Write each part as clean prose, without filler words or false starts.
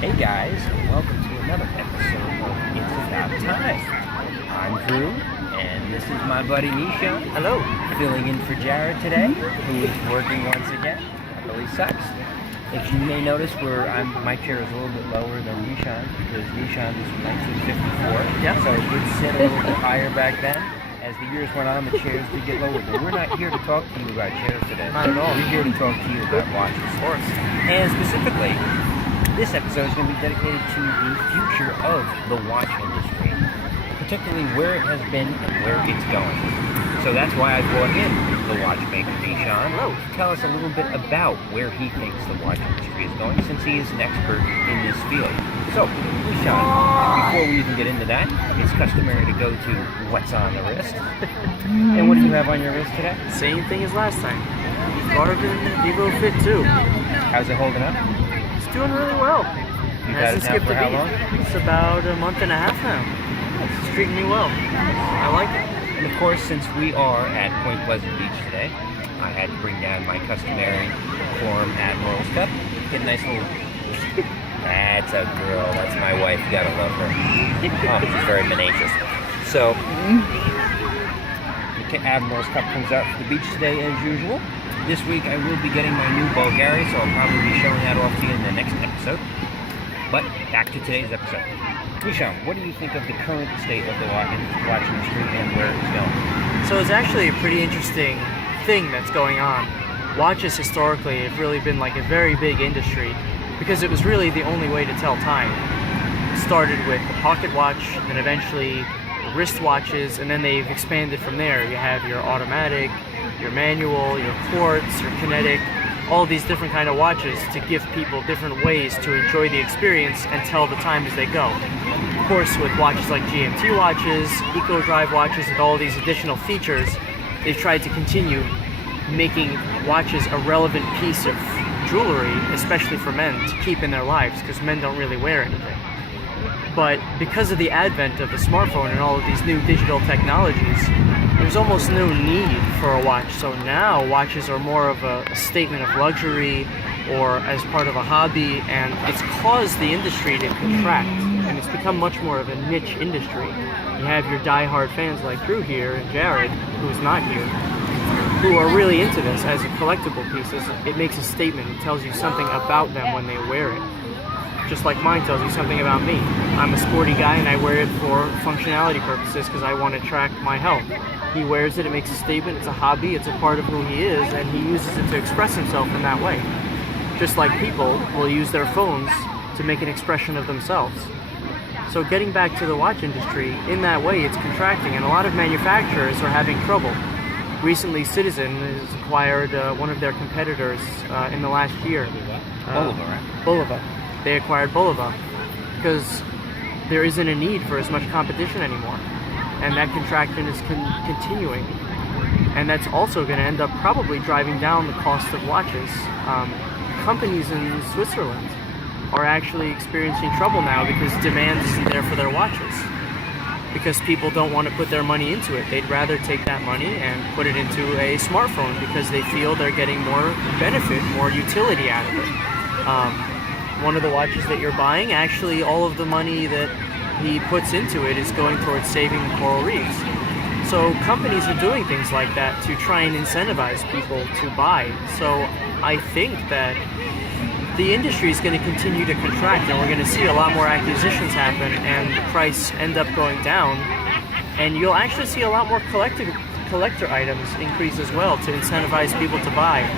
Hey guys, and welcome to another episode of It's About Time. I'm Drew, and this is my buddy Nishan. Hello. Filling in for Jared today, who is working once again. That really sucks. If you may notice, my chair is a little bit lower than Nishan, because Nishan is from 1954. Yeah. So it did sit a little bit higher back then. As the years went on, the chairs did get lower. But we're not here to talk to you about chairs today. Not at all. We're here to talk to you about watches. Of course. And specifically, this episode is going to be dedicated to the future of the watch industry, particularly where it has been and where it's going. So that's why I brought in the watchmaker, Nishan, to tell us a little bit about where he thinks the watch industry is going, since he is an expert in this field. So, Nishan, before we even get into that, it's customary to go to what's on the wrist. And what do you have on your wrist today? Same thing as last time. Garvin Evo Fit 2. How's it holding up? It's doing really well. You've had it now for how long? It's about a month and a half now. It's treating me well. I like it. And of course, since we are at Point Pleasant Beach today, I had to bring down my customary Forum Admiral's Cup. Get a nice little... That's a girl. That's my wife. You gotta love her. Oh, she's very tenacious. So, the Admiral's Cup comes out for the beach today as usual. This week I will be getting my new Bulgari, so I'll probably be showing that off to you in the next episode. But back to today's episode. Nishan, what do you think of the current state of the watch industry and where it's going? So it's actually a pretty interesting thing that's going on. Watches historically have really been like a very big industry because it was really the only way to tell time. It started with the pocket watch, then eventually wrist watches, and then they've expanded from there. You have your automatic, your manual, your quartz, your kinetic, all these different kind of watches to give people different ways to enjoy the experience and tell the time as they go. Of course, with watches like GMT watches, Eco Drive watches, and all these additional features, they've tried to continue making watches a relevant piece of jewelry, especially for men, to keep in their lives, because men don't really wear anything. But because of the advent of the smartphone and all of these new digital technologies, there's almost no need for a watch. So now watches are more of a statement of luxury or as part of a hobby, and it's caused the industry to contract, and it's become much more of a niche industry. You have your die-hard fans like Drew here and Jared, who's not here, who are really into this as a collectible piece. It makes a statement. It tells you something about them when they wear it. Just like mine tells you something about me. I'm a sporty guy and I wear it for functionality purposes because I want to track my health. He wears it, it makes a statement, it's a hobby, it's a part of who he is, and he uses it to express himself in that way. Just like people will use their phones to make an expression of themselves. So getting back to the watch industry, in that way it's contracting, and a lot of manufacturers are having trouble. Recently, Citizen has acquired one of their competitors in the last year. Bulova. They acquired Bulova because there isn't a need for as much competition anymore. And that contraction is continuing. And that's also going to end up probably driving down the cost of watches. Companies in Switzerland are actually experiencing trouble now because demand isn't there for their watches. Because people don't want to put their money into it. They'd rather take that money and put it into a smartphone because they feel they're getting more benefit, more utility out of it. One of the watches that you're buying, actually all of the money that he puts into it is going towards saving the coral reefs. So companies are doing things like that to try and incentivize people to buy. So I think that the industry is going to continue to contract, and we're going to see a lot more acquisitions happen and the price end up going down, and you'll actually see a lot more collector items increase as well to incentivize people to buy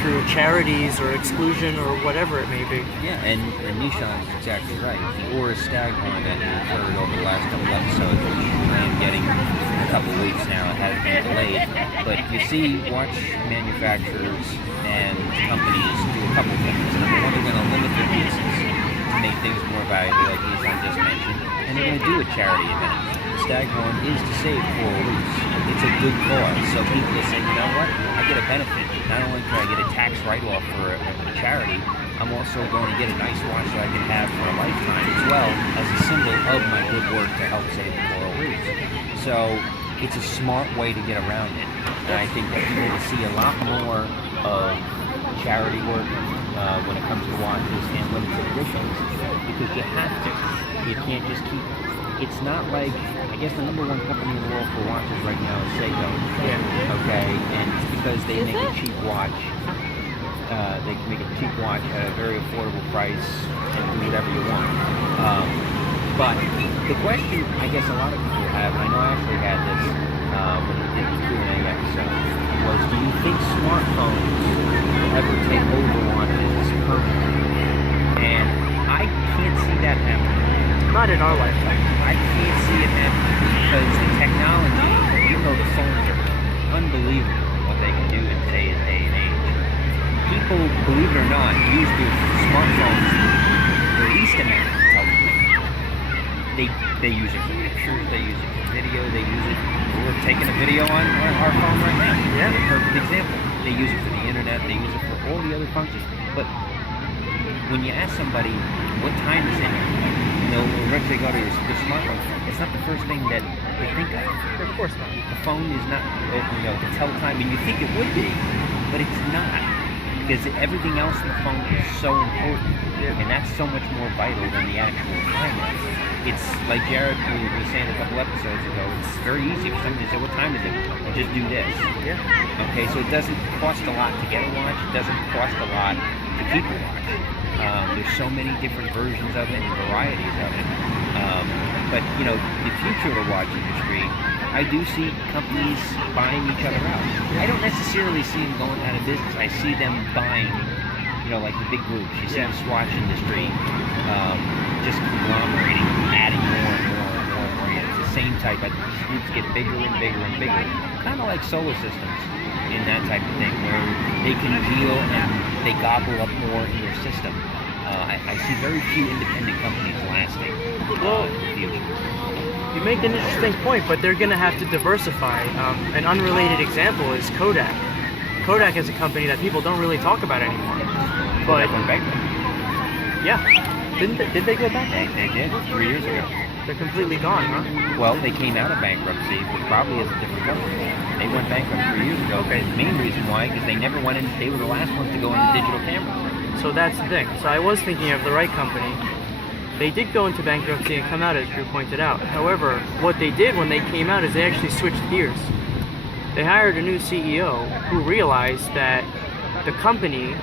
through charities or exclusion or whatever it may be. Yeah, and Nishan's exactly right. The Aura Staghorn that you've heard over the last couple episodes, which I am getting in a couple weeks now, it has been delayed. But you see watch manufacturers and companies do a couple things. Number one, they're going to limit their pieces to make things more valuable, like Nishan just mentioned, and they're going to do a charity event. Staghorn is to save coral reefs. It's a good cause. So people are saying, you know what? I get a benefit. Not only can I get a tax write-off for a charity, I'm also going to get a nice watch that I can have for a lifetime as well as a symbol of my good work to help save the coral reefs. So it's a smart way to get around it. And I think that you're going to see a lot more of charity work when it comes to watches and limited editions. because you have to. You can't just keep. It's not like, I guess the number one company in the world for watches right now is Seiko. Yeah. Okay, and it's because they make a cheap watch. They can make a cheap watch at a very affordable price and do whatever you want. But the question I guess a lot of people have, and I know I actually had this when we did the Q&A episode, was do you think smartphones will ever take over watches permanently? And I can't see that happening. Not in our lifetime. I can't see it happening because the technology, even though the phones are unbelievable what they can do in today's day and age, people, believe it or not, use their smartphones the least amount of television. They use it for pictures, they use it for video, they use it. We're taking a video on our phone right now. Yeah. Perfect example. They use it for the internet, they use it for all the other functions. But when you ask somebody what time is it, they'll eventually go to their smartphone. It's not the first thing that they think of. Of course not. The phone is not, to tell time, and you think it would be, but it's not, because everything else in the phone is so important, and that's so much more vital than the actual time. It's like Jared was saying a couple episodes ago. It's very easy for somebody to say, "What time is it?" And just do this. Yeah. Okay, so it doesn't cost a lot to get a watch. It doesn't cost a lot to keep a watch. There's so many different versions of it and varieties of it. But the future of the watch industry, I do see companies buying each other out. I don't necessarily see them going out of business. I see them buying, like the big groups. You see the Swatch industry just conglomerating, adding more and more and more brands. The same type of groups get bigger and bigger and bigger. Kind of like solar systems in that type of thing, where they can deal and they gobble up more in their system. I see very few independent companies lasting in the future. You make an interesting point, but they're going to have to diversify. An unrelated example is Kodak. Kodak is a company that people don't really talk about anymore. But Kodak went bankrupt. yeah, did they go back? They did 3 years ago. They're completely gone, huh? Well, they came out of bankruptcy, but probably as a different company. They went bankrupt 3 years ago. Okay. The main reason why, because they never went in. They were the last ones to go into digital cameras. So that's the thing. So I was thinking of the right company. They did go into bankruptcy and come out, as Drew pointed out. However, what they did when they came out is they actually switched gears. They hired a new CEO who realized that the company,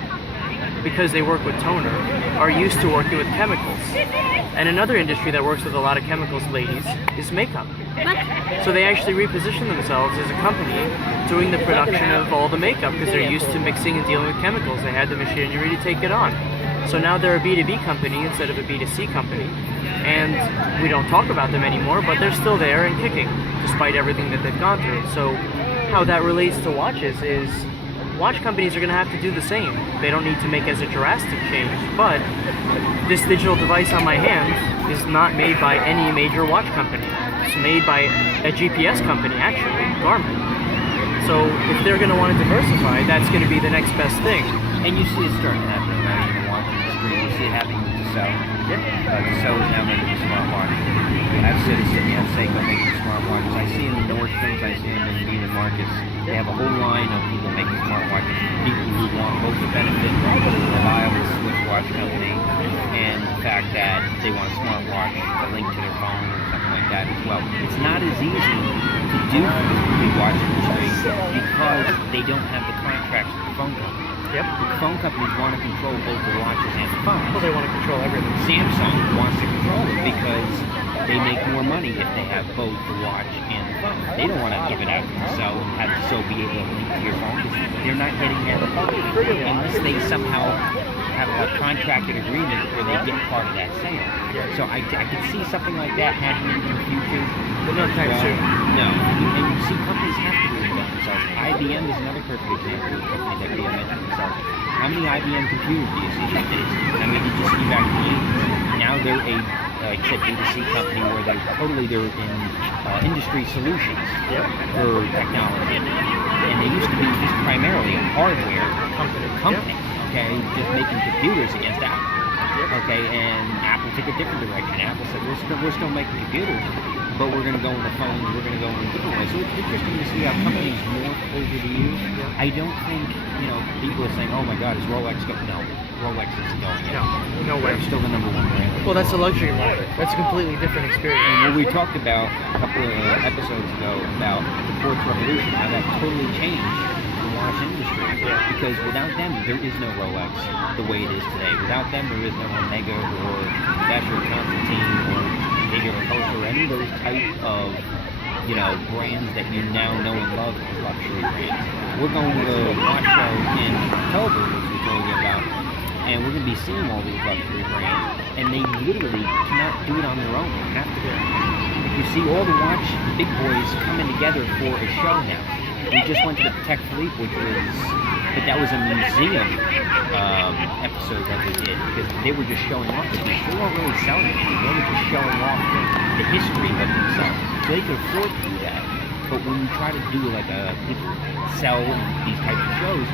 because they work with toner, are used to working with chemicals. And another industry that works with a lot of chemicals, ladies, is makeup. So they actually repositioned themselves as a company doing the production of all the makeup because they're used to mixing and dealing with chemicals. They had the machinery to take it on. So now they're a B2B company instead of a B2C company. And we don't talk about them anymore, but they're still there and kicking, despite everything that they've gone through. So how that relates to watches is watch companies are going to have to do the same. They don't need to make as a drastic change, but this digital device on my hand is not made by any major watch company. It's made by a GPS company, actually, Garmin. So if they're going to want to diversify, that's going to be the next best thing. And you see it starting to happen right in the watch industry. You see it happening with Pizzulo. Pizzulo is now making a smartwatch. You have Citizen, you have Seiko making smartwatches. I see in the Northstones, I see them in Neiman Marcus. They have a whole line of people making smartwatches. People who want both the benefit of a reliable Swiss watch company and the fact that they want a smartwatch to link to their phone or something like that as well. It's not as easy to do for the big watch industry because they don't have the contracts with the phone companies. Yep. The phone companies want to control both the watches and the phones. Well, they want to control everything. Samsung wants to control it because they make more money if they have both the watch and the phone. They don't want to give it out to Pizzulo and have Pizzulo be able to link to your phone because they're not getting their unless they somehow have a contracted agreement where they get part of that sale. So I could see something like that happening in the future. But not time soon. No. And you see companies have to reinvent themselves. IBM is another perfect example of a company that reinvented themselves. How many IBM computers do you see these days? I mean, did you see back in the 80s? Now they're a like I said, B2C company where they're in industry solutions for technology. And they used to be just primarily a hardware company, okay, just making computers against Apple. Okay, and Apple took a different direction. Apple said, we're still making computers, but we're going to go in the phones, we're going to go in a different way. So it's interesting to see how companies morph over the years. I don't think, people are saying, oh my God, is Rolex going? No, Rolex isn't going. No way. They're still the number one brand. Well, that's a luxury market. That's a completely different experience. And we talked about a couple of episodes ago about the quartz revolution, how that totally changed the watch industry. Yeah. Because without them, there is no Rolex the way it is today. Without them, there is no Omega or Dasher Constantine or Jaeger Coast or any of those type of brands that you now know and love as luxury brands. We're going to the watch show in October, as we told you about, and we're going to be seeing all these luxury brands, and they literally cannot do it on their own. They have to do it. You see all the watch big boys coming together for a show now. We just went to the Patek Philippe, but that was a museum episode that we did, because they were just showing off the piece. They weren't really selling it. They were just showing off the history of themselves. So they could afford to do that. But when you try to do like people sell these types of shows,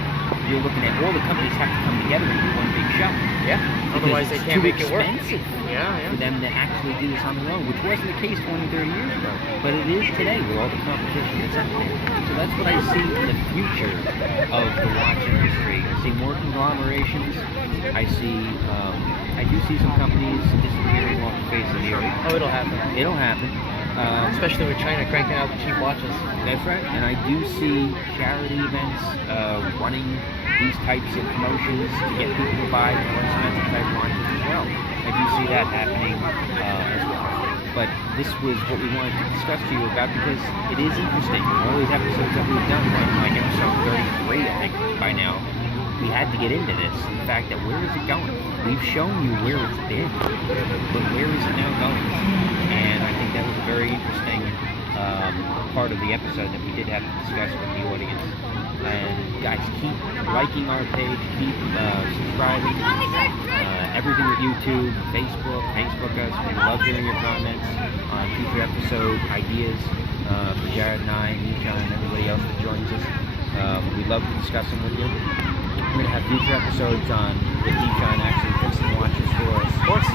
you're looking at all the companies have to come together and do one big show. Yeah. Otherwise they can't make it work. It's too expensive for them to actually do this on their own, which wasn't the case 20, 30 years ago. But it is today with all the competition that's out there. So that's what I see in the future of the watch industry. I see more conglomerations. I do see some companies disappearing off the face of the earth. Oh, it'll happen. It'll happen. Especially with China cranking out the cheap watches. That's right. And I do see charity events running these types of promotions to get people to buy more expensive type watches as well. I do see that happening as well. But this was what we wanted to discuss to you about, because it is interesting. All these episodes that we've done, like episode 33, I think, by now, we had to get into this. The fact that where is it going? We've shown you where it's been, but where is it now going? And I think that was a very interesting part of the episode that we did have to discuss with the audience. And guys, keep liking our page, keep subscribing. Everything with YouTube, Facebook us. We love hearing your comments on future episode ideas for Jared and I, Nishan, and everybody else that joins us. We love to discuss them with you. We're going to have future episodes on with Nishan actually fixing watches for us. Of course.